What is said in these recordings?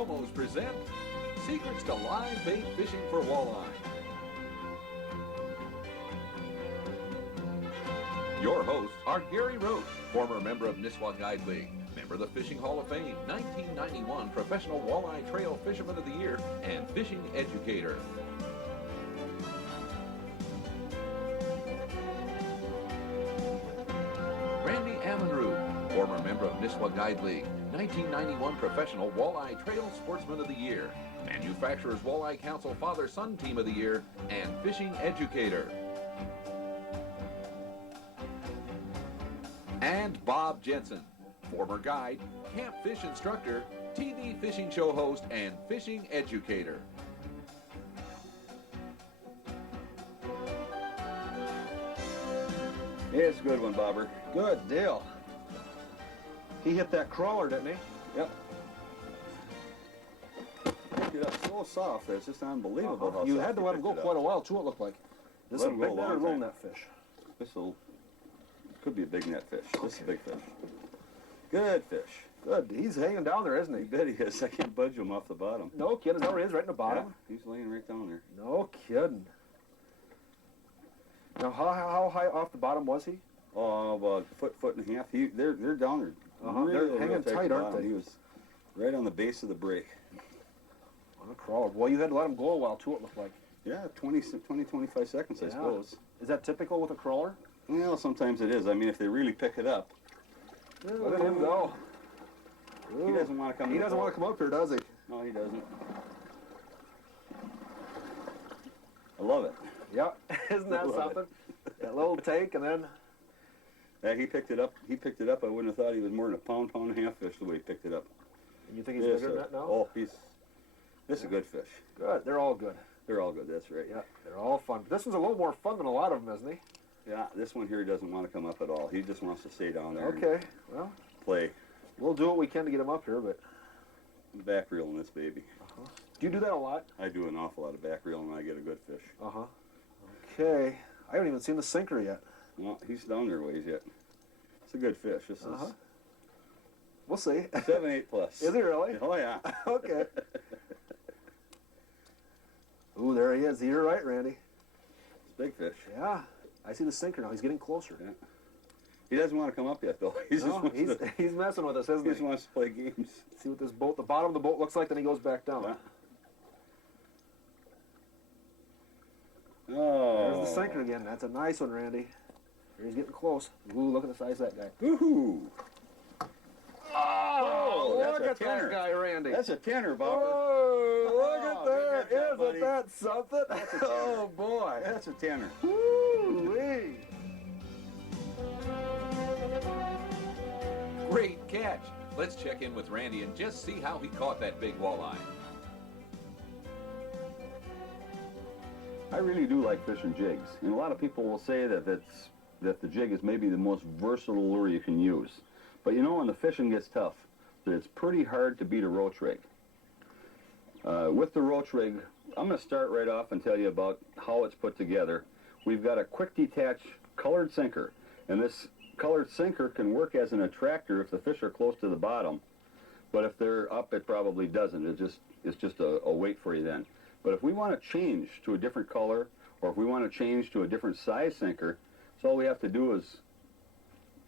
promos present Secrets to Live Bait Fishing for Walleye. Your hosts are Gary Roach, former member of Nisswa Guide League, member of the Fishing Hall of Fame, 1991 Professional Walleye Trail Fisherman of the Year, and fishing educator. Amenrud, former member of Nisswa Guide League, 1991 Professional Walleye Trail Sportsman of the Year, Manufacturers Walleye Council Father-Son Team of the Year, and fishing educator. And Bob Jensen, former guide, camp fish instructor, TV fishing show host, and fishing educator. It's a good one, Bobber. Good deal. He hit that crawler, didn't he? Yep. Picked it up so soft that it's just unbelievable how You soft had to he let him picked go it quite a up. while, too, it looked like. This is a Let him go big a long net room, time. that fish. This'll could be a big net fish. This is a big fish. Good fish. Good. He's hanging down there, isn't I he? bet he is. I can't budge him off the bottom. No kidding. Is that where he is, right in the bottom? Yeah, he's laying right down there. No kidding. Now, how high off the bottom was he? Oh, about a foot and a half. They're down there. They're hanging tight, to the aren't bottom. they? He was right on the base of the break. On a crawler. Well, you had to let him go a while, too, it looked like. Yeah, 25 seconds, I suppose. Is that typical with a crawler? Well, sometimes it is. I mean, if they really pick it up. Let him go. He doesn't want to come. He doesn't want to come up here, does he? No, he doesn't. I love it. Yeah. Isn't that something? That little take, and then... Yeah, he picked it up. I wouldn't have thought he was more than a pound and a half fish the way he picked it up. And you think he's bigger than that now? Oh, this is a good fish. Good. They're all good. They're all good, that's right. Yeah, they're all fun. But this one's a little more fun than a lot of them, isn't he? Yeah, this one here doesn't want to come up at all. He just wants to stay down there Okay, well, and play. we'll do what we can to get him up here, but... Back reeling this baby. Do you do that a lot? I do an awful lot of back reeling when I get a good fish. Okay. I haven't even seen the sinker yet. Well, he's down there a ways yet. It's a good fish. This is We'll see. 7, 8 plus. Is he really? Oh, yeah. Okay. Ooh, there he is. You're right, Randy. It's a big fish. Yeah. I see the sinker now. He's getting closer. Yeah. He doesn't want to come up yet, though. He's messing with us, isn't he? He just wants to play games. See what this boat, the bottom of the boat looks like, then he goes back down. Yeah. Oh. There's the sinker again. That's a nice one, Randy. Here he's getting close. Ooh, look at the size of that guy. Woohoo! Oh, look at tenor. that guy, Randy. That's a tenor, Bobber. Oh, look at that. Isn't Isn't that something? That's a tenor. Oh, boy. That's a tenor. Woo-wee. Great catch. Let's check in with Randy and just see how he caught that big walleye. I really do like fishing jigs, and a lot of people will say that the jig is maybe the most versatile lure you can use. But you know, when the fishing gets tough, it's pretty hard to beat a roach rig. With the roach rig, I'm going to start right off and tell you about how it's put together. We've got a quick detach colored sinker, and this colored sinker can work as an attractor if the fish are close to the bottom. But if they're up, it probably doesn't. It's just a weight for you then. But if we want to change to a different color, or if we want to change to a different size sinker, so all we have to do is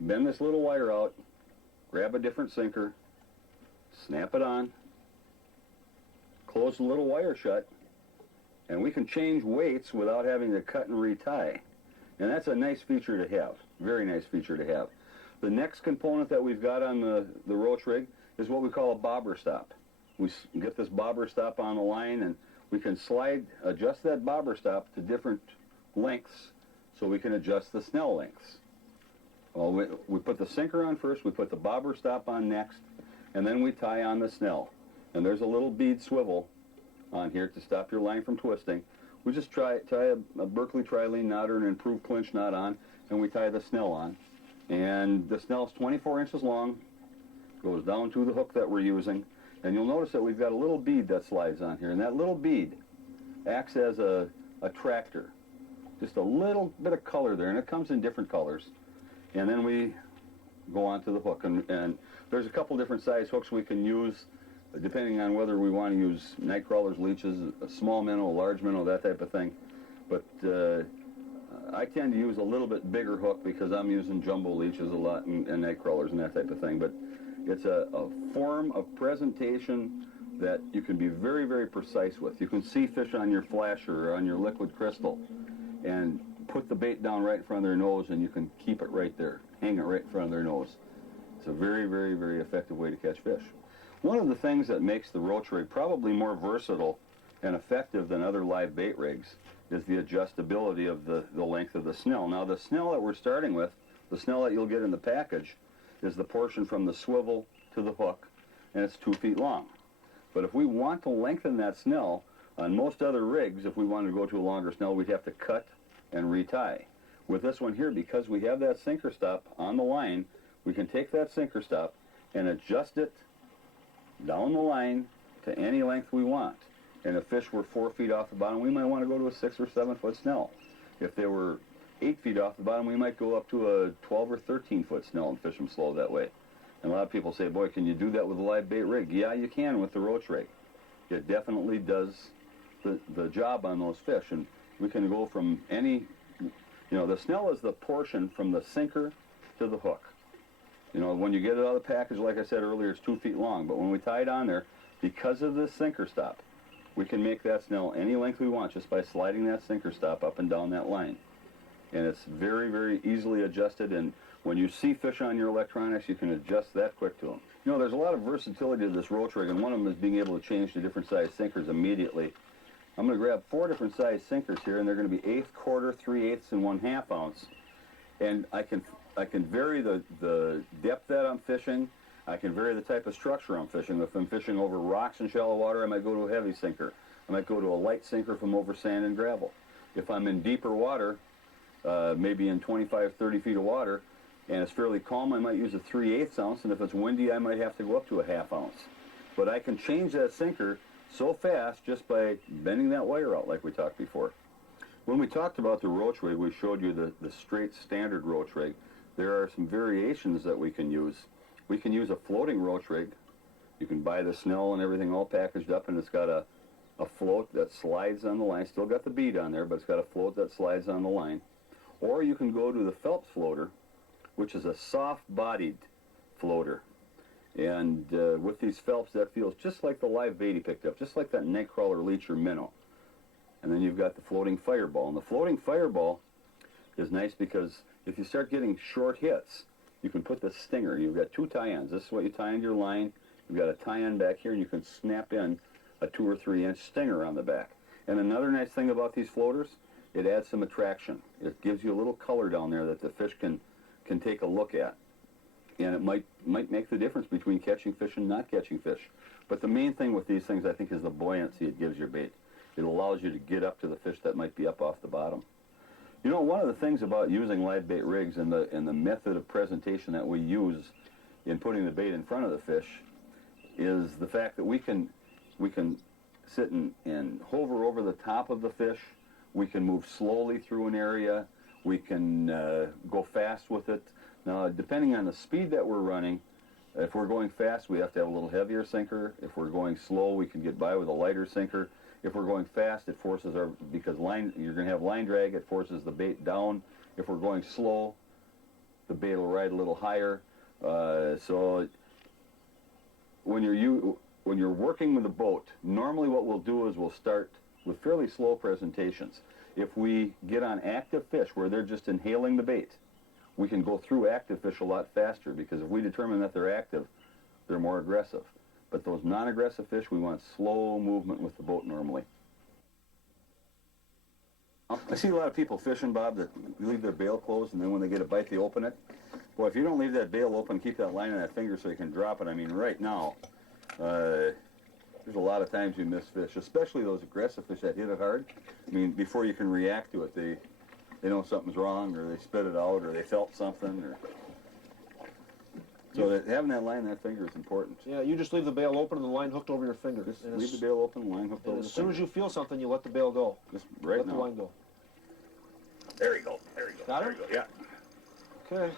bend this little wire out, grab a different sinker, snap it on, close the little wire shut, and we can change weights without having to cut and retie. And that's a nice feature to have, very nice feature to have. The next component that we've got on the roach rig is what we call a bobber stop. We get this bobber stop on the line, and we can adjust that bobber stop to different lengths so we can adjust the snell lengths. Well, we put the sinker on first, we put the bobber stop on next, and then we tie on the snell. And there's a little bead swivel on here to stop your line from twisting. We just tie a Berkeley trilene knot or an improved clinch knot on, and we tie the snell on. And the snell's 24 inches long, goes down to the hook that we're using. And you'll notice that we've got a little bead that slides on here, and that little bead acts as a attractor. Just a little bit of color there, and it comes in different colors. And then we go on to the hook, and there's a couple different size hooks we can use. depending on whether we want to use night crawlers, leeches, a small minnow, a large minnow, that type of thing. But I tend to use a little bit bigger hook because I'm using jumbo leeches a lot and night crawlers and that type of thing. But it's a form of presentation that you can be very, very precise with. You can see fish on your flasher or on your liquid crystal and put the bait down right in front of their nose, and you can keep it right there, hang it right in front of their nose. It's a very, very, very effective way to catch fish. One of the things that makes the Roach rig probably more versatile and effective than other live bait rigs is the adjustability of the length of the snell. Now, the snell that we're starting with, the snell that you'll get in the package, is the portion from the swivel to the hook, and it's 2 feet long. But if we want to lengthen that snell, on most other rigs, if we wanted to go to a longer snell, we'd have to cut and retie. With this one here, because we have that sinker stop on the line, we can take that sinker stop and adjust it down the line to any length we want. And if fish were 4 feet off the bottom, we might want to go to a 6 or 7 foot snell. If they were 8 feet off the bottom, we might go up to a 12 or 13 foot snell and fish them slow that way. And a lot of people say, boy, can you do that with a live bait rig? Yeah, you can with the Roach rig. It definitely does the job on those fish. And we can go from any, the snell is the portion from the sinker to the hook. When you get it out of the package, like I said earlier, it's 2 feet long. But when we tie it on there, because of this sinker stop, we can make that snell any length we want just by sliding that sinker stop up and down that line. And it's very, very easily adjusted. And when you see fish on your electronics, you can adjust that quick to them. There's a lot of versatility to this Roach rig, and one of them is being able to change to different size sinkers immediately. I'm going to grab 4 different size sinkers here, and they're going to be 1/8, 1/4, 3/8, and 1/2 ounce. And I can vary the depth that I'm fishing. I can vary the type of structure I'm fishing. If I'm fishing over rocks and shallow water, I might go to a heavy sinker. I might go to a light sinker from over sand and gravel. If I'm in deeper water, maybe in 25, 30 feet of water, and it's fairly calm, I might use a 3/8 ounce, and if it's windy, I might have to go up to a 1/2 ounce. But I can change that sinker so fast just by bending that wire out like we talked before. When we talked about the Roach rig, we showed you the straight standard Roach rig. There are some variations that we can use. We can use a floating Roach rig. You can buy the snell and everything all packaged up, and it's got a float that slides on the line. Still got the bead on there, but it's got a float that slides on the line. Or you can go to the Phelps floater, which is a soft-bodied floater. And with these Phelps, that feels just like the live bait he picked up, just like that nightcrawler, leech, or minnow. And then you've got the floating fireball. And the floating fireball is nice because if you start getting short hits, you can put the stinger. You've got 2 tie-ins. This is what you tie into your line. You've got a tie-in back here, and you can snap in a 2 or 3 inch stinger on the back. And another nice thing about these floaters, it adds some attraction. It gives you a little color down there that the fish can take a look at. And it might make the difference between catching fish and not catching fish. But the main thing with these things, I think, is the buoyancy it gives your bait. It allows you to get up to the fish that might be up off the bottom. One of the things about using live bait rigs and the method of presentation that we use in putting the bait in front of the fish is the fact that we can sit and hover over the top of the fish. We can move slowly through an area. We can go fast with it. Now, depending on the speed that we're running, if we're going fast, we have to have a little heavier sinker. If we're going slow, we can get by with a lighter sinker. If we're going fast, it forces because you're going to have line drag, it forces the bait down. If we're going slow, the bait will ride a little higher. So when you're working with a boat, normally what we'll do is we'll start with fairly slow presentations. If we get on active fish where they're just inhaling the bait, we can go through active fish a lot faster, because if we determine that they're active, they're more aggressive. But those non-aggressive fish, we want slow movement with the boat normally. I see a lot of people fishing, Bob, that leave their bail closed, and then when they get a bite, they open it. Boy, if you don't leave that bail open, keep that line on that finger so you can drop it. I mean, right now, there's a lot of times you miss fish, especially those aggressive fish that hit it hard. I mean, before you can react to it, they know something's wrong, or they spit it out, or they felt something, or... So having that line on that finger is important. Yeah, you just leave the bail open and the line hooked over your finger. Just leave the bail open, line hooked over the finger. As soon as you feel something, you let the bail go. Just right now. Let the line go. There you go. There you go. Got there it? you go. Yeah. Okay.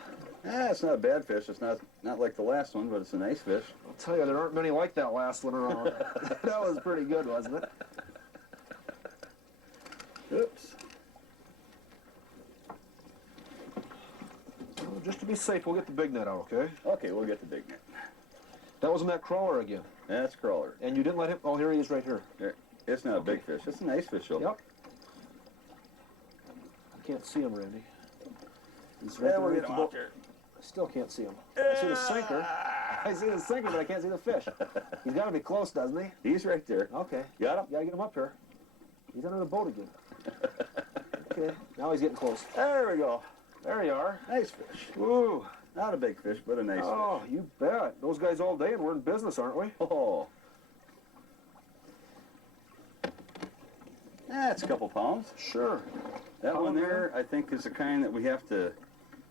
It's not a bad fish. It's not like the last one, but it's a nice fish. I'll tell you, there aren't many like that last one around. That was pretty good, wasn't it? Oops. Well, just to be safe, we'll get the big net out, okay? Okay, we'll get the big net. That wasn't that crawler again. That's crawler. And you didn't let him... Oh, here he is right here. There. It's not a big fish. It's a nice fish, though. Yep. I can't see him, Randy. He's right Yeah, we'll there. get him out there. I still can't see him. I see the sinker. I see the sinker, but I can't see the fish. He's got to be close, doesn't he? He's right there. Okay. Got him? You got to get him up here. He's under the boat again. Okay. Now he's getting close. There we go. There you are. Nice fish. Woo. Not a big fish, but a nice Oh, fish. you bet. Those guys all day, and we're in business, aren't we? Oh. That's a couple pounds. Sure. That one there, I think, is the kind that we have to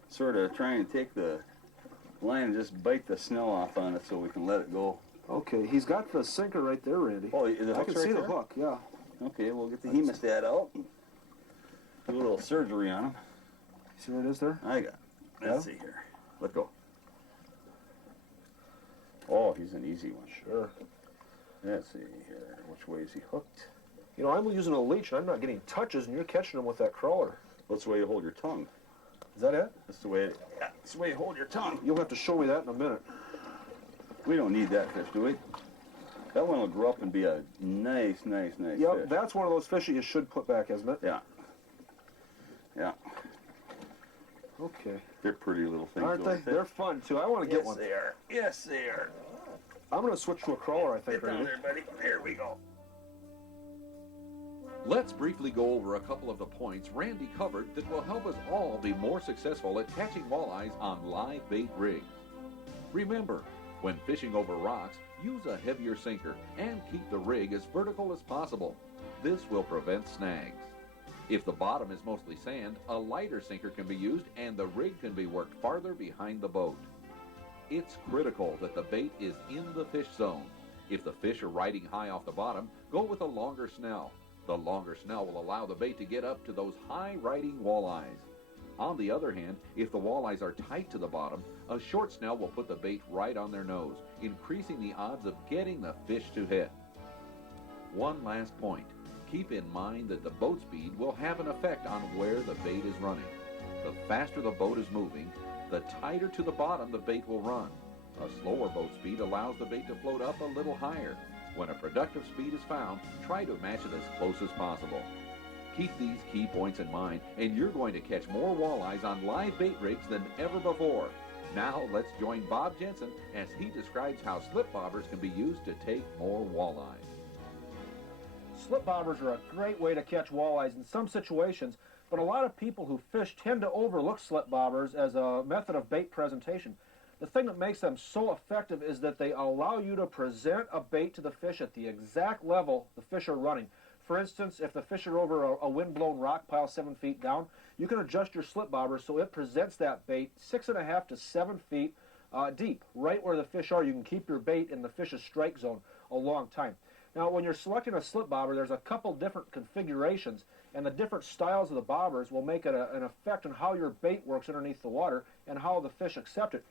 sort of try and take the line and just bite the snell off on it so we can let it go. Okay, he's got the sinker right there, Randy. Oh, the I hook's can see right the there? hook, yeah. Okay, we'll get the hemostat out and do a little surgery on him. See where it is there? I got it. Let's see here. Let go. Oh, he's an easy one. Sure. Let's see here. Which way is he hooked? You know, I'm using a leech, and I'm not getting touches, and you're catching them with that crawler. What's the way you hold your tongue? Is that it? That's the way that's the way you hold your tongue. You'll have to show me that in a minute. We don't need that fish, do we? That one will grow up and be a nice Yep, fish. that's one of those fish that you should put back, isn't it? Yeah. Yeah. Okay. They're pretty little things. Aren't they? They're fun, too. I want to get one. Yes, they are. Yes, they are. I'm going to switch to a crawler, I think, Get down Randy. there, buddy. There we go. Let's briefly go over a couple of the points Randy covered that will help us all be more successful at catching walleyes on live bait rigs. Remember, when fishing over rocks, use a heavier sinker and keep the rig as vertical as possible. This will prevent snags. If the bottom is mostly sand, a lighter sinker can be used and the rig can be worked farther behind the boat. It's critical that the bait is in the fish zone. If the fish are riding high off the bottom, go with a longer snell. The longer snell will allow the bait to get up to those high-riding walleyes. On the other hand, if the walleyes are tight to the bottom, a short snell will put the bait right on their nose, increasing the odds of getting the fish to hit. One last point. Keep in mind that the boat speed will have an effect on where the bait is running. The faster the boat is moving, the tighter to the bottom the bait will run. A slower boat speed allows the bait to float up a little higher. When a productive speed is found, try to match it as close as possible. Keep these key points in mind, and you're going to catch more walleyes on live bait rigs than ever before. Now, let's join Bob Jensen as he describes how slip bobbers can be used to take more walleyes. Slip bobbers are a great way to catch walleyes in some situations, but a lot of people who fish tend to overlook slip bobbers as a method of bait presentation. The thing that makes them so effective is that they allow you to present a bait to the fish at the exact level the fish are running. For instance, if the fish are over a wind-blown rock pile 7 feet down, you can adjust your slip bobber so it presents that bait 6.5 to 7 feet deep, right where the fish are. You can keep your bait in the fish's strike zone a long time. Now, when you're selecting a slip bobber, there's a couple different configurations, and the different styles of the bobbers will make it an effect on how your bait works underneath the water and how the fish accept it.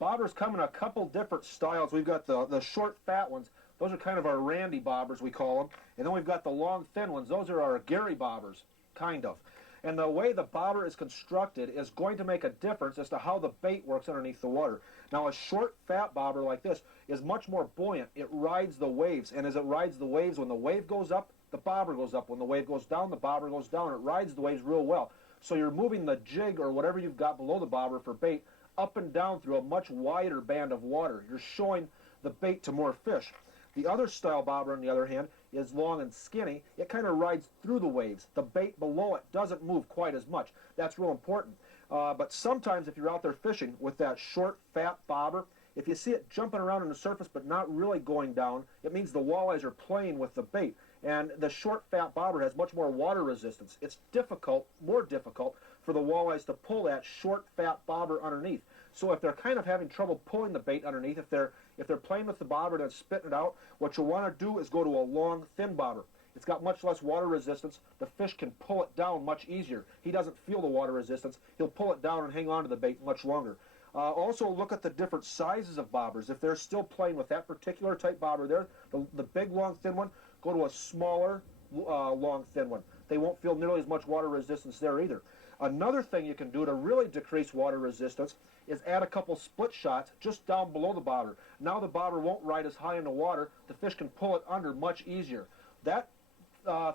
Bobbers come in a couple different styles. We've got the short, fat ones. Those are kind of our Randy bobbers, we call them. And then we've got the long, thin ones. Those are our Gary bobbers, kind of. And the way the bobber is constructed is going to make a difference as to how the bait works underneath the water. Now, a short, fat bobber like this is much more buoyant. It rides the waves. And as it rides the waves, when the wave goes up, the bobber goes up. When the wave goes down, the bobber goes down. It rides the waves real well. So you're moving the jig or whatever you've got below the bobber for bait up and down through a much wider band of water. You're showing the bait to more fish. The other style bobber, on the other hand, is long and skinny. It kind of rides through the waves. The bait below it doesn't move quite as much. That's real important. But sometimes if you're out there fishing with that short, fat bobber, if you see it jumping around on the surface but not really going down, it means the walleyes are playing with the bait. And the short, fat bobber has much more water resistance. It's difficult, more difficult, for the walleyes to pull that short, fat bobber underneath. So if they're kind of having trouble pulling the bait underneath, if they're playing with the bobber and spitting it out, what you'll want to do is go to a long, thin bobber. It's got much less water resistance. The fish can pull it down much easier. He doesn't feel the water resistance. He'll pull it down and hang on to the bait much longer. Also look at the different sizes of bobbers. If they're still playing with that particular type bobber there, the big, long, thin one, go to a smaller, long, thin one. They won't feel nearly as much water resistance there either. Another thing you can do to really decrease water resistance is add a couple split shots just down below the bobber. Now the bobber won't ride as high in the water. The fish can pull it under much easier. That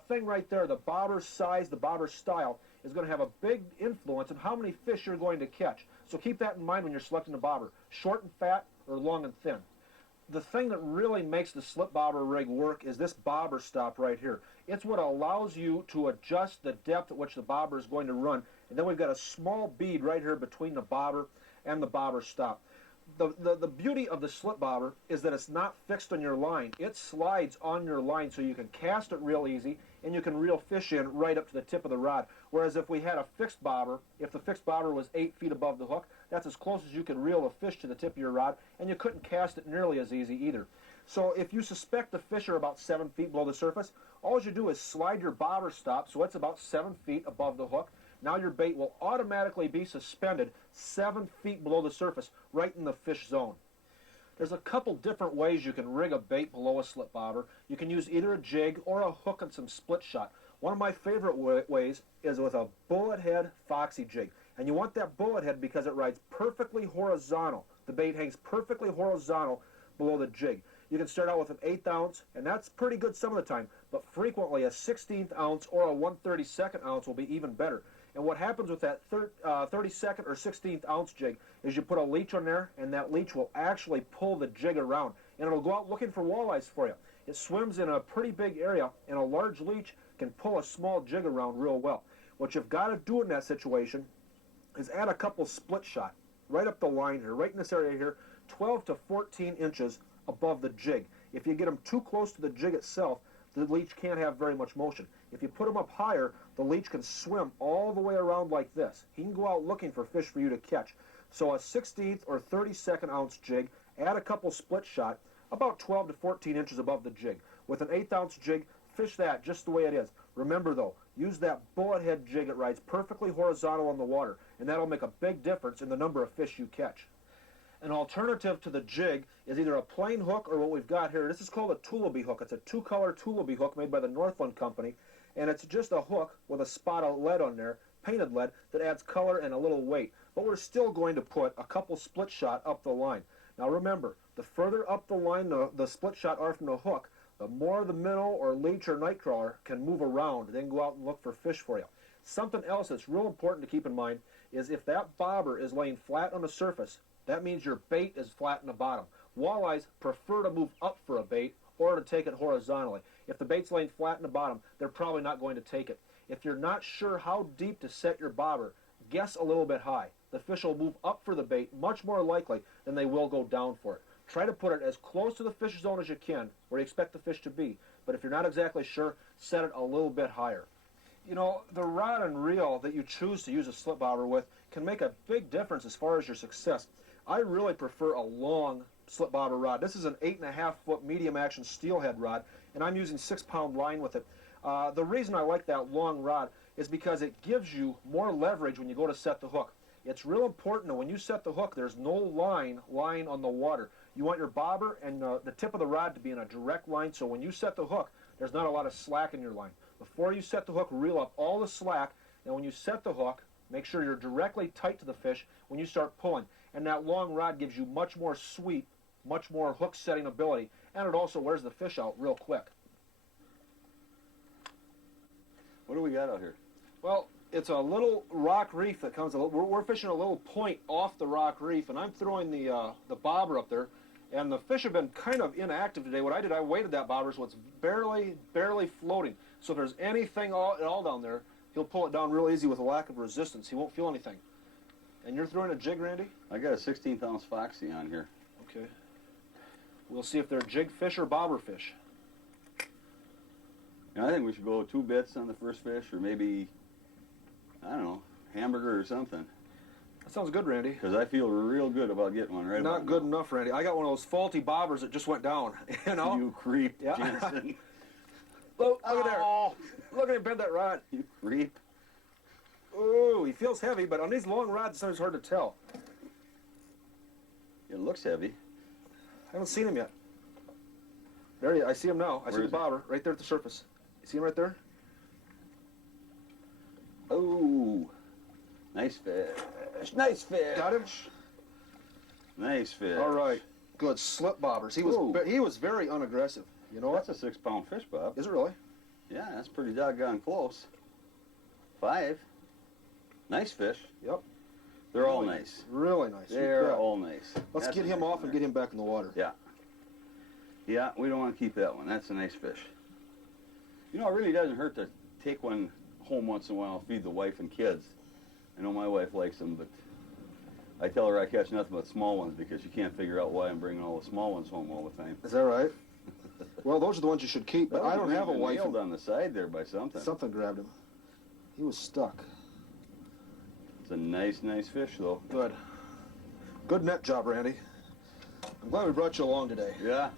thing right there, the bobber size, the bobber style, is going to have a big influence on how many fish you're going to catch. So keep that in mind when you're selecting a bobber, short and fat or long and thin. The thing that really makes the slip bobber rig work is this bobber stop right here. It's what allows you to adjust the depth at which the bobber is going to run. And then we've got a small bead right here between the bobber and the bobber stop. The beauty of the slip bobber is that it's not fixed on your line. It slides on your line so you can cast it real easy and you can reel fish in right up to the tip of the rod. Whereas if we had a fixed bobber, if the fixed bobber was 8 feet above the hook, that's as close as you can reel a fish to the tip of your rod, and you couldn't cast it nearly as easy either. So if you suspect the fish are about 7 feet below the surface, all you do is slide your bobber stop so it's about 7 feet above the hook. Now your bait will automatically be suspended 7 feet below the surface, right in the fish zone. There's a couple different ways you can rig a bait below a slip bobber. You can use either a jig or a hook and some split shot. One of my favorite ways is with a bullet head foxy jig. And you want that bullet head because it rides perfectly horizontal. The bait hangs perfectly horizontal below the jig. You can start out with an 1/8 ounce, and that's pretty good some of the time, but frequently a 1/16 ounce or a 1/32 ounce will be even better. And what happens with that 32nd or 16th ounce jig is you put a leech on there, and that leech will actually pull the jig around, and it'll go out looking for walleyes for you. It swims in a pretty big area, and a large leech can pull a small jig around real well. What you've got to do in that situation is add a couple split shot right up the line here, right in this area here, 12 to 14 inches above the jig. If you get them too close to the jig itself, the leech can't have very much motion. If you put them up higher, the leech can swim all the way around like this. He can go out looking for fish for you to catch. So a 16th or 32nd ounce jig, add a couple split shot, about 12 to 14 inches above the jig. With an 1/8 ounce jig, fish that just the way it is. Remember though, use that bullet head jig. It rides perfectly horizontal on the water, and that'll make a big difference in the number of fish you catch. An alternative to the jig is either a plain hook or what we've got here. This is called a Tullabee hook. It's a 2-color Tullabee hook made by the Northland Company, and it's just a hook with a spot of lead on there, painted lead, that adds color and a little weight. But we're still going to put a couple split shot up the line. Now remember, the further up the line the split shot are from the hook, the more the minnow or leech or nightcrawler can move around and then go out and look for fish for you. Something else that's real important to keep in mind is if that bobber is laying flat on the surface, that means your bait is flat in the bottom. Walleyes prefer to move up for a bait or to take it horizontally. If the bait's laying flat in the bottom, they're probably not going to take it. If you're not sure how deep to set your bobber, guess a little bit high. The fish will move up for the bait much more likely than they will go down for it. Try to put it as close to the fish zone as you can, where you expect the fish to be. But if you're not exactly sure, set it a little bit higher. You know, the rod and reel that you choose to use a slip bobber with can make a big difference as far as your success. I really prefer a long slip bobber rod. This is an 8.5 foot medium action steelhead rod, and I'm using 6-pound line with it. The reason I like that long rod is because it gives you more leverage when you go to set the hook. It's real important that when you set the hook, there's no line lying on the water. You want your bobber and the tip of the rod to be in a direct line, so when you set the hook, there's not a lot of slack in your line. Before you set the hook, reel up all the slack, and when you set the hook, make sure you're directly tight to the fish when you start pulling. And that long rod gives you much more sweep, much more hook setting ability, and it also wears the fish out real quick. What do we got out here? Well, it's a little rock reef that comes, we're fishing a little point off the rock reef, and I'm throwing the bobber up there, and the fish have been kind of inactive today. What I did, I weighted that bobber so it's barely floating. So if there's anything at all down there, he'll pull it down real easy with a lack of resistance. He won't feel anything. And you're throwing a jig, Randy? I got a 16th ounce foxy on here. Okay. We'll see if they're jig fish or bobber fish. And I think we should go 2 bits on the first fish, or maybe, I don't know, hamburger or something. That sounds good, Randy. Because I feel real good about getting one right now. Not good enough, Randy. I got one of those faulty bobbers that just went down, you know? You creep, Yeah. Jensen. Look at there. Oh. Look at him bend that rod. You creep. Ooh, he feels heavy, but on these long rods, it's hard to tell. It looks heavy. I haven't seen him yet. There he is. I see him now. I see the bobber right there at the surface. You see him right there? Oh, nice fish. Nice fish. Got him? Nice fish. All right. Good. Slip bobbers. He was very unaggressive. You know what? That's a 6-pound fish, Bob. Is it really? Yeah, that's pretty doggone close. 5. Nice fish. Yep. They're all nice. Really nice. They're all nice. Let's That's get him off and get him back in the water. Yeah. Yeah, we don't want to keep that one. That's a nice fish. You know, it really doesn't hurt to take one home once in a while, feed the wife and kids. I know my wife likes them, but I tell her I catch nothing but small ones because she can't figure out why I'm bringing all the small ones home all the time. Is that right? Well, those are the ones you should keep, but I don't have a wife. Nailed on the side there by something. Something grabbed him. He was stuck. It's a nice, nice fish, though. Good. Good net job, Randy. I'm glad we brought you along today. Yeah.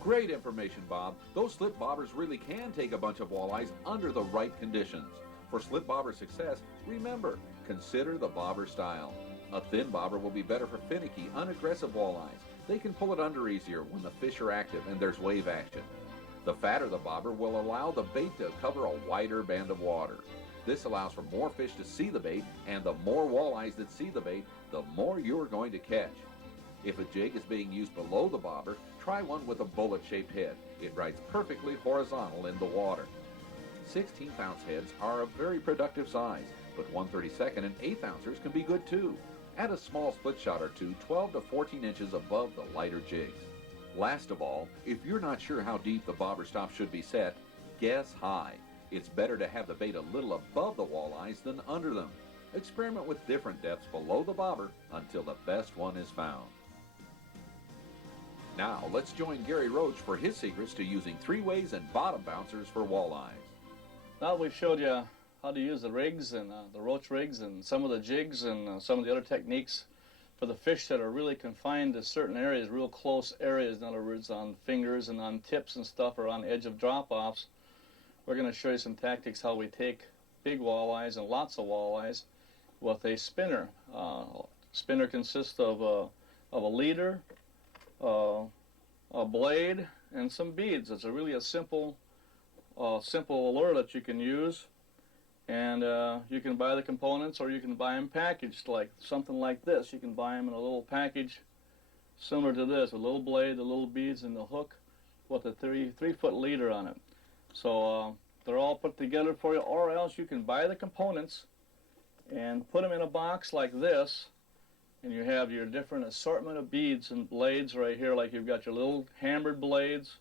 Great information, Bob. Those slip bobbers really can take a bunch of walleyes under the right conditions. For slip bobber success, remember, consider the bobber style. A thin bobber will be better for finicky, unaggressive walleyes. They can pull it under easier when the fish are active and there's wave action. The fatter the bobber will allow the bait to cover a wider band of water. This allows for more fish to see the bait, and the more walleyes that see the bait, the more you're going to catch. If a jig is being used below the bobber, try one with a bullet-shaped head. It rides perfectly horizontal in the water. 16-ounce heads are a very productive size, but 1/32 and 1/8 ounces can be good too. Add a small split shot or two 12 to 14 inches above the lighter jigs. Last of all, if you're not sure how deep the bobber stop should be set, guess high. It's better to have the bait a little above the walleyes than under them. Experiment with different depths below the bobber until the best one is found. Now, let's join Gary Roach for his secrets to using 3-ways and bottom bouncers for walleyes. Now we've showed you how to use the rigs and the roach rigs and some of the jigs and some of the other techniques for the fish that are really confined to certain areas, real close areas, in other words, on fingers and on tips and stuff, or on edge of drop-offs. We're going to show you some tactics how we take big walleyes and lots of walleyes with a spinner. Spinner consists of a leader, a blade, and some beads. It's really a simple lure that you can use, and you can buy the components or you can buy them packaged, like something like this. You can buy them in a little package similar to this, a little blade, the little beads, and the hook with a 3-foot leader on it. So they're all put together for you, or else you can buy the components and put them in a box like this, and you have your different assortment of beads and blades right here. Like you've got your little hammered blades,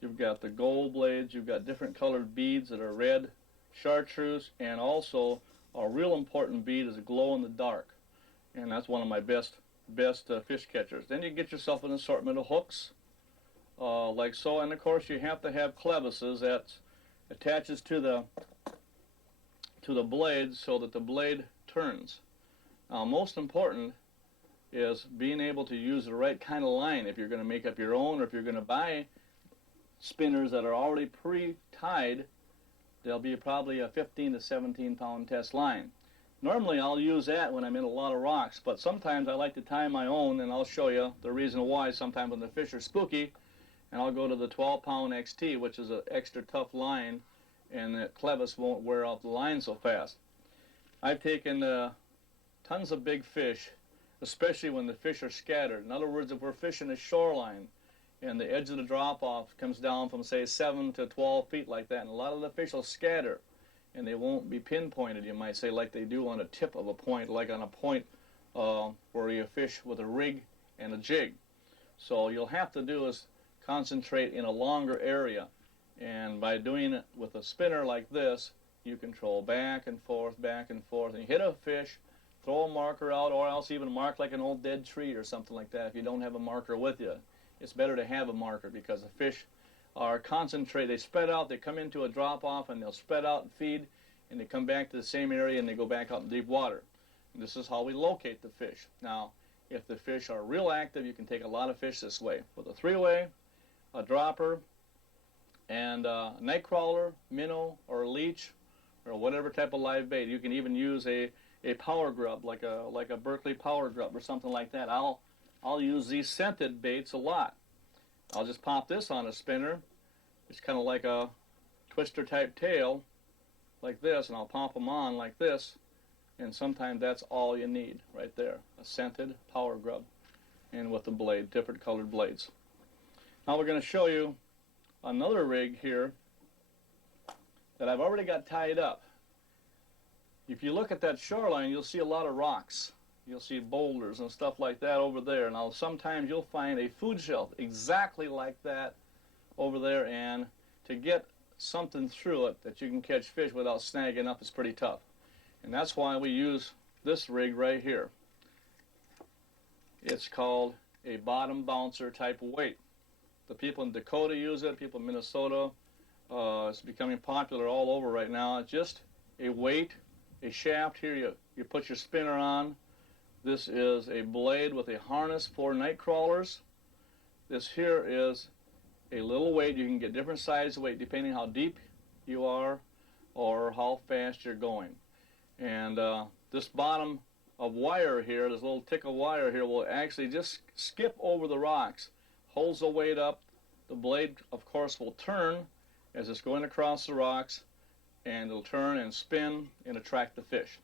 you've got the gold blades, you've got different colored beads that are red, chartreuse, and also a real important bead is a glow in the dark, and that's one of my best fish catchers. Then you get yourself an assortment of hooks, like so, and of course you have to have clevises that attaches to the blade so that the blade turns. Now, most important is being able to use the right kind of line if you're going to make up your own, or if you're going to buy spinners that are already pre-tied. They'll be probably a 15 to 17 pound test line. Normally I'll use that when I'm in a lot of rocks, but sometimes I like to tie my own, and I'll show you the reason why. Sometimes when the fish are spooky, and I'll go to the 12-pound XT, which is an extra tough line, and the clevis won't wear out the line so fast. I've taken tons of big fish, especially when the fish are scattered. In other words, if we're fishing a shoreline and the edge of the drop-off comes down from, say, 7 to 12 feet like that, and a lot of the fish will scatter, and they won't be pinpointed, you might say, like they do on a tip of a point, like on a point where you fish with a rig and a jig. So you'll have to do is concentrate in a longer area, and by doing it with a spinner like this, you control back and forth, and you hit a fish, throw a marker out, or else even mark like an old dead tree or something like that if you don't have a marker with you. It's better to have a marker because the fish are concentrated. They spread out, they come into a drop-off, and they'll spread out and feed, and they come back to the same area, and they go back out in deep water. And this is how we locate the fish. Now, if the fish are real active, you can take a lot of fish this way. With a 3-way, a dropper, And night crawler, minnow, or leech, or whatever type of live bait. You can even use a power grub, like a Berkeley power grub or something like that. I'll use these scented baits a lot. I'll just pop this on a spinner. It's kind of like a twister type tail, like this, and I'll pop them on like this, and sometimes that's all you need right there, a scented power grub, and with the blade, different colored blades. Now we're going to show you another rig here that I've already got tied up. If you look at that shoreline, you'll see a lot of rocks. You'll see boulders and stuff like that over there. Now sometimes you'll find a food shelf exactly like that over there, and to get something through it that you can catch fish without snagging up is pretty tough. And that's why we use this rig right here. It's called a bottom bouncer type of weight. The people in Dakota use it, people in Minnesota. It's becoming popular all over right now. It's just a weight, a shaft here you put your spinner on. This is a blade with a harness for night crawlers. This here is a little weight. You can get different size weight depending how deep you are or how fast you're going. And this bottom of wire here, this little tick of wire here, will actually just skip over the rocks, holds the weight up. The blade, of course, will turn as it's going across the rocks, and it'll turn and spin and attract the fish.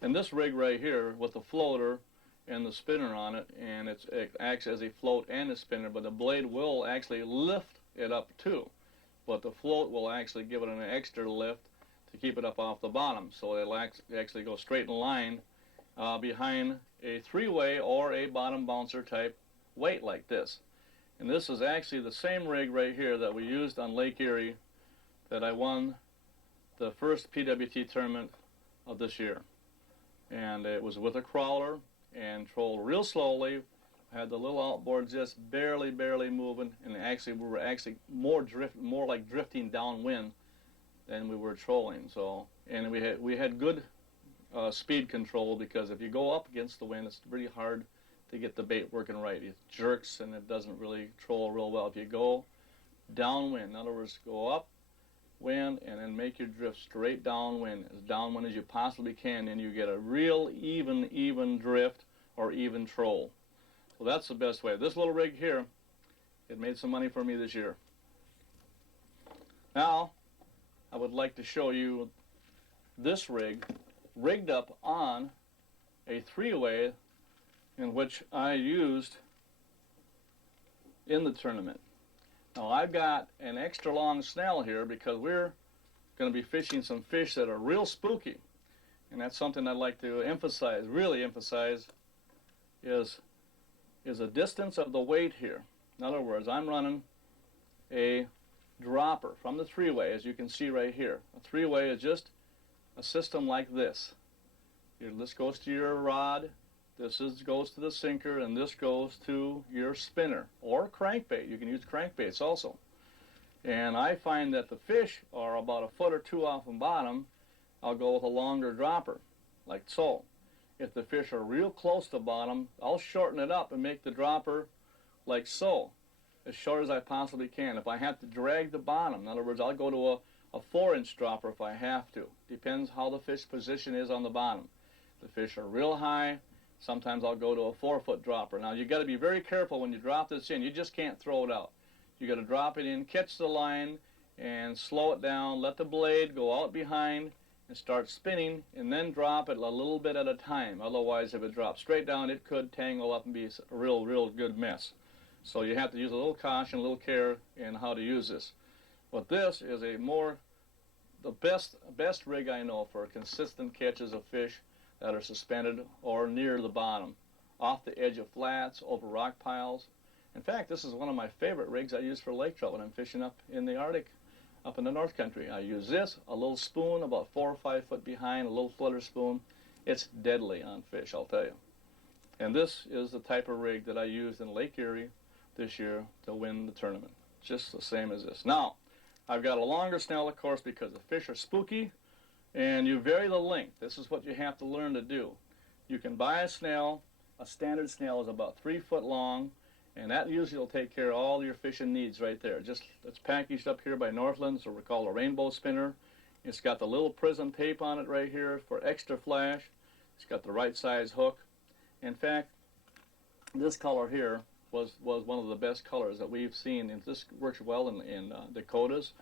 And this rig right here with the floater and the spinner on it, and it acts as a float and a spinner, but the blade will actually lift it up too. But the float will actually give it an extra lift to keep it up off the bottom, so it'll actually go straight in line behind a three-way or a bottom bouncer type weight like this. And this is actually the same rig right here that we used on Lake Erie that I won the first PWT tournament of this year. And it was with a crawler and trolled real slowly, had the little outboard just barely moving, and actually we were actually more like drifting downwind than we were trolling. So, and we had good speed control, because if you go up against the wind, it's pretty hard to get the bait working right. It jerks and it doesn't really troll real well. If you go downwind, in other words, go up wind and then make your drift straight downwind as you possibly can, and you get a real even drift or even troll. So that's the best way. This little rig here, it made some money for me this year. Now I would like to show you this rig rigged up on a three-way, in which I used in the tournament. Now I've got an extra long snell here because we're going to be fishing some fish that are real spooky, and that's something I'd like to emphasize, really emphasize, is a distance of the weight here. In other words, I'm running a dropper from the three-way, as you can see right here. A three-way is just a system like this. This goes to your rod, this goes to the sinker, and this goes to your spinner or crankbait. You can use crankbaits also. And I find that the fish are about a foot or two off the bottom. I'll go with a longer dropper, like so. If the fish are real close to the bottom, I'll shorten it up and make the dropper like so, as short as I possibly can. If I have to drag the bottom, in other words, I'll go to a 4-inch dropper if I have to. Depends how the fish position is on the bottom. The fish are real high, sometimes I'll go to a 4-foot dropper. Now you got to be very careful when you drop this in. You just can't throw it out. You got to drop it in, catch the line, and slow it down. Let the blade go out behind and start spinning, and then drop it a little bit at a time. Otherwise, if it drops straight down, it could tangle up and be a real good mess. So you have to use a little caution, a little care in how to use this. But this is the best rig I know for consistent catches of fish that are suspended or near the bottom, off the edge of flats, over rock piles. In fact, this is one of my favorite rigs I use for lake trout when I'm fishing up in the Arctic, up in the North Country. I use this, a little spoon about 4 or 5 foot behind, a little flutter spoon. It's deadly on fish, I'll tell you. And this is the type of rig that I used in Lake Erie this year to win the tournament, just the same as this. Now, I've got a longer snell, of course, because the fish are spooky, and you vary the length. This is what you have to learn to do. You can buy a snell. A standard snell is about 3 foot long, And that usually will take care of all your fishing needs right there. Just, it's packaged up here by Northland's, or we call a rainbow spinner. It's got the little prism tape on it right here for extra flash. It's got the right size hook. In fact, this color here was one of the best colors that we've seen. And this works well in Dakotas,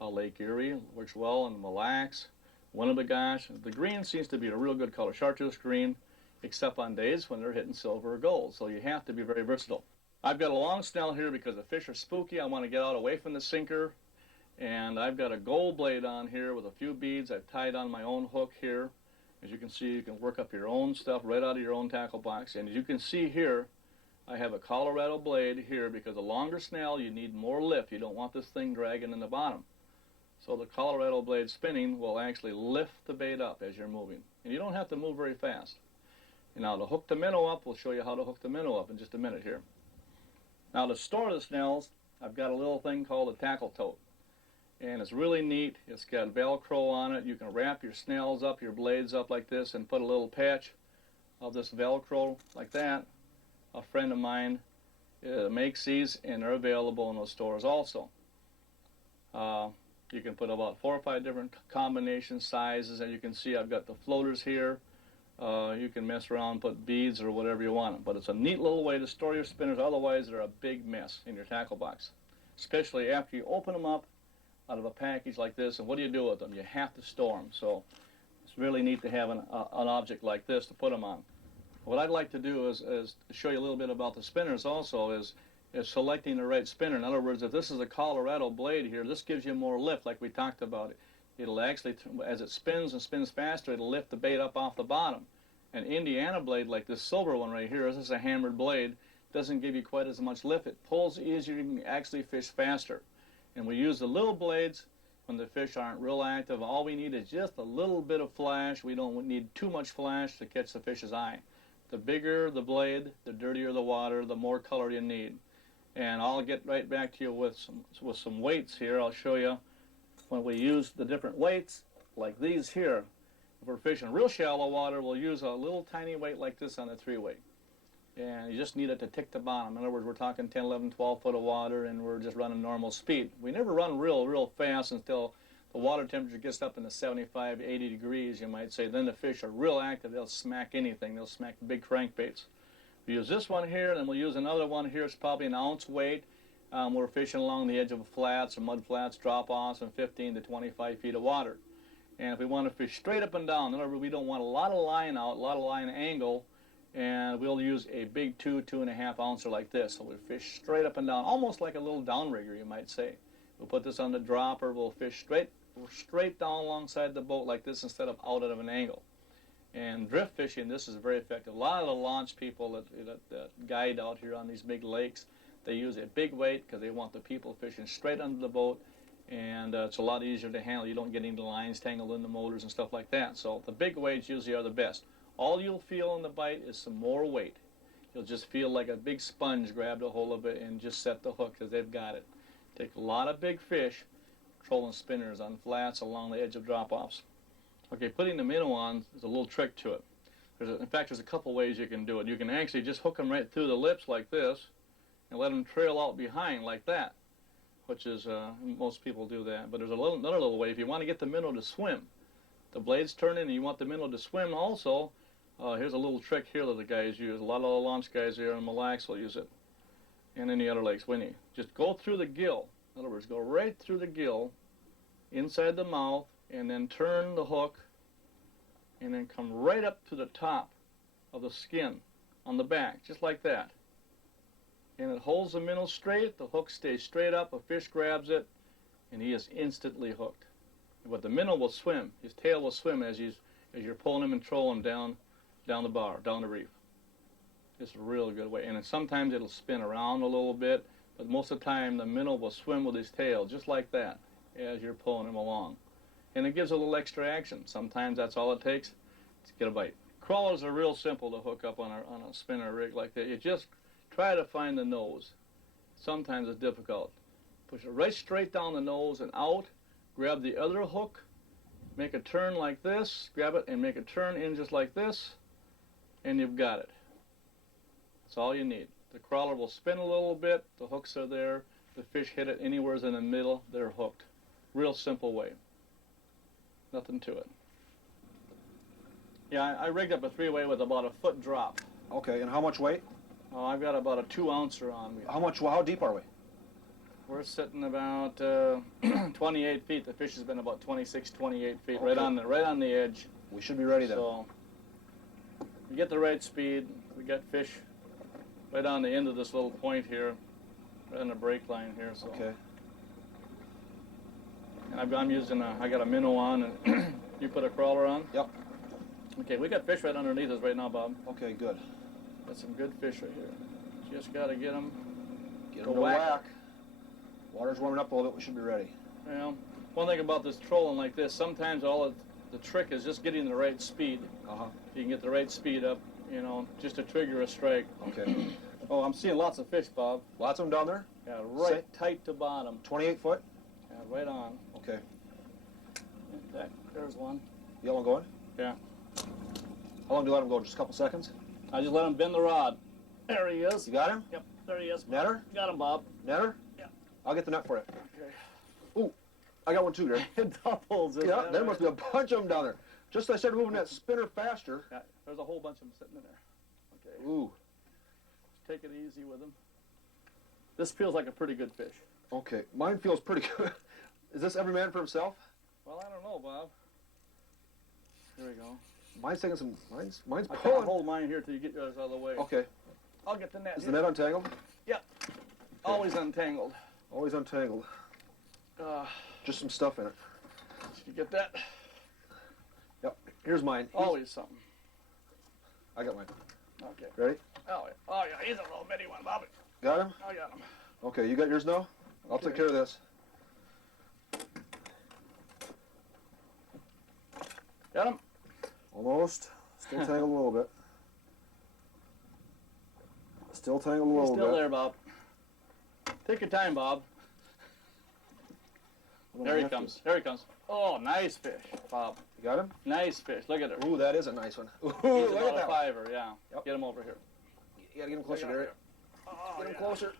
Lake Erie, works well in Mille Lacs, Winnebagosh. The green seems to be a real good color, chartreuse green, except on days when they're hitting silver or gold. So you have to be very versatile. I've got a long snell here because the fish are spooky. I want to get out away from the sinker. And I've got a gold blade on here with a few beads. I've tied on my own hook here. As you can see, you can work up your own stuff right out of your own tackle box. And as you can see here, I have a Colorado blade here because a longer snell, you need more lift. You don't want this thing dragging in the bottom. So the Colorado blade spinning will actually lift the bait up as you're moving. And you don't have to move very fast. And now to hook the minnow up, we'll show you how to hook the minnow up in just a minute here. Now to store the snells, I've got a little thing called a tackle tote. And it's really neat. It's got Velcro on it. You can wrap your snells up, your blades up like this, and put a little patch of this Velcro like that. A friend of mine makes these, and they're available in those stores also. You can put about 4 or 5 different combination sizes, and you can see I've got the floaters here. You can mess around, put beads or whatever you want. But it's a neat little way to store your spinners. Otherwise, they're a big mess in your tackle box, especially after you open them up out of a package like this. And what do you do with them? You have to store them. So it's really neat to have an object like this to put them on. What I'd like to do is show you a little bit about the spinners also is selecting the right spinner. In other words, if this is a Colorado blade here, this gives you more lift like we talked about. It'll actually, as it spins and spins faster, it'll lift the bait up off the bottom. An Indiana blade like this silver one right here, this is a hammered blade, doesn't give you quite as much lift. It pulls easier, you can actually fish faster. And we use the little blades when the fish aren't real active. All we need is just a little bit of flash. We don't need too much flash to catch the fish's eye. The bigger the blade, the dirtier the water, the more color you need. And I'll get right back to you with some weights here. I'll show you when we use the different weights like these here. If we're fishing real shallow water, we'll use a little tiny weight like this on the 3-weight. And you just need it to tick the bottom. In other words, we're talking 10, 11, 12 foot of water, and we're just running normal speed. We never run real fast until the water temperature gets up in the 75, 80 degrees, you might say. Then the fish are real active. They'll smack anything. They'll smack big crankbaits. We use this one here, and then we'll use another one here. It's probably an ounce weight. We're fishing along the edge of flats or mud flats, drop-offs, and 15 to 25 feet of water. And if we want to fish straight up and down, in other words, we don't want a lot of line out, a lot of line angle, and we'll use a big 2.5 ouncer like this. So we fish straight up and down, almost like a little downrigger, you might say. We'll put this on the dropper. We'll fish straight down alongside the boat like this instead of out at an angle. And drift fishing, this is very effective. A lot of the launch people that guide out here on these big lakes, they use a big weight because they want the people fishing straight under the boat, and it's a lot easier to handle. You don't get any lines tangled in the motors and stuff like that. So the big weights usually are the best. All you'll feel in the bite is some more weight. You'll just feel like a big sponge grabbed a hold of it and just set the hook because they've got it. Take a lot of big fish trolling spinners on flats along the edge of drop-offs. Okay, putting the minnow on is a little trick to it. In fact, there's a couple ways you can do it. You can actually just hook them right through the lips like this and let them trail out behind like that, which is, most people do that. But there's another little way. If you want to get the minnow to swim, the blade's turning and you want the minnow to swim also, here's a little trick here that the guys use. A lot of the launch guys here in Mille Lacs will use it, and any other lakes. When you just go through the gill, in other words, go right through the gill, inside the mouth, and then turn the hook, and then come right up to the top of the skin on the back, just like that. And it holds the minnow straight, the hook stays straight up, a fish grabs it, and he is instantly hooked. But the minnow will swim, his tail will swim as you're pulling him and trolling him down the bar, down the reef. It's a real good way. And then sometimes it'll spin around a little bit, but most of the time the minnow will swim with his tail, just like that, as you're pulling him along. And it gives a little extra action. Sometimes that's all it takes to get a bite. Crawlers are real simple to hook up on a spinner rig like that. You just try to find the nose. Sometimes it's difficult. Push it right straight down the nose and out. Grab the other hook. Make a turn like this. Grab it and make a turn in just like this. And you've got it. That's all you need. The crawler will spin a little bit, the hooks are there, the fish hit it anywhere in the middle, they're hooked. Real simple way. Nothing to it. Yeah, I rigged up a 3-way with about a foot drop. Okay, and how much weight? I've got about a 2-ouncer on me. How deep are we? We're sitting about 28 feet. The fish has been about 26, 28 feet, Okay. right on the edge. We should be ready then. So we get the right speed. We got fish right on the end of this little point here, right on the break line here. So. Okay. And I'm using I got a minnow on, and you put a crawler on. Yep. Okay, we got fish right underneath us right now, Bob. Okay, good. Got some good fish right here. Just got to get them. Get them to whack. Water's warming up a little bit. We should be ready. Well, one thing about this trolling like this, sometimes the trick is just getting the right speed. Uh-huh. You can get the right speed up, just to trigger a strike. Okay. Oh, I'm seeing lots of fish, Bob. Lots of them down there? Yeah, right tight to bottom. 28 foot? Yeah, right on. Okay. There's one. You want going? Yeah. How long do you let him go? Just a couple seconds? I just let him bend the rod. There he is. You got him? Yep, there he is. Netter? Got him, Bob. Netter? Yeah. I'll get the net for you. Okay. Ooh, I got one too, Gary. Doubles. Yeah, there must be a bunch of them down there. Just as I started moving that spinner faster. Yeah, there's a whole bunch of them sitting in there. Okay. Ooh. Just take it easy with them. This feels like a pretty good fish. Okay, mine feels pretty good. Is this every man for himself? Well, I don't know, Bob. Here we go. Mine's taking some. Mine's I can't pulling. hold mine here till you get yours out of the way. Okay. I'll get the net. Is here. the net untangled? Yeah. Always untangled. Always untangled. Uh, Just some stuff in it. Did you get that? Yep. Here's mine. Always something. I got mine. Okay. Ready? Oh yeah, he's a little bitty one, Bob. Got him? I got him. Okay, you got yours now? I'll take Okay. care of this. Got him? Almost. Still tangled a little bit. Still tangled a He's little still bit. there, Bob. Take your time, Bob. There he comes. There he comes. Oh, nice fish, Bob. You got him? Nice fish. Look at it. Ooh, that is a nice one. Ooh, He's look at about that a one. 5-er, yeah. Yep. Get him over here. You gotta get him closer, Take it Gary. over here. Oh, Get him yeah. closer.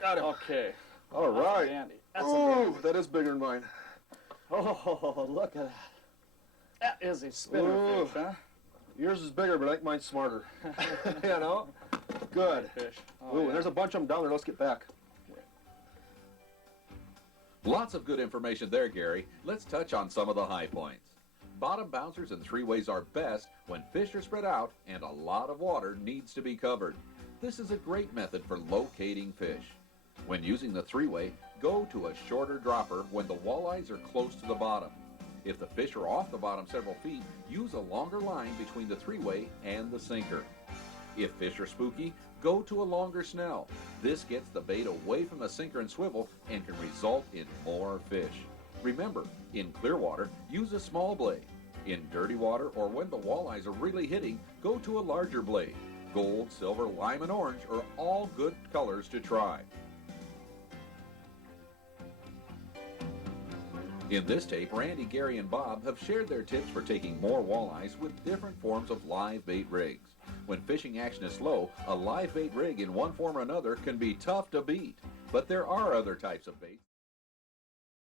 Got him. Okay. All That's right. a dandy. That's a Ooh, dandy. that is bigger than mine. Oh, look at that. That is a spinner Ooh. fish, huh? Yours is bigger, but I think mine's smarter. You know? Good. Fish. Oh, Ooh, yeah. and there's a bunch of them down there. Let's get back. Lots of good information there, Gary. Let's touch on some of the high points. Bottom bouncers and 3-ways are best when fish are spread out and a lot of water needs to be covered. This is a great method for locating fish. When using the 3-way, go to a shorter dropper when the walleyes are close to the bottom. If the fish are off the bottom several feet, use a longer line between the 3-way and the sinker. If fish are spooky, go to a longer snell. This gets the bait away from the sinker and swivel and can result in more fish. Remember, in clear water, use a small blade. In dirty water or when the walleyes are really hitting, go to a larger blade. Gold, silver, lime, and orange are all good colors to try. In this tape, Randy, Gary, and Bob have shared their tips for taking more walleyes with different forms of live bait rigs. When fishing action is slow, a live bait rig in one form or another can be tough to beat. But there are other types of baits.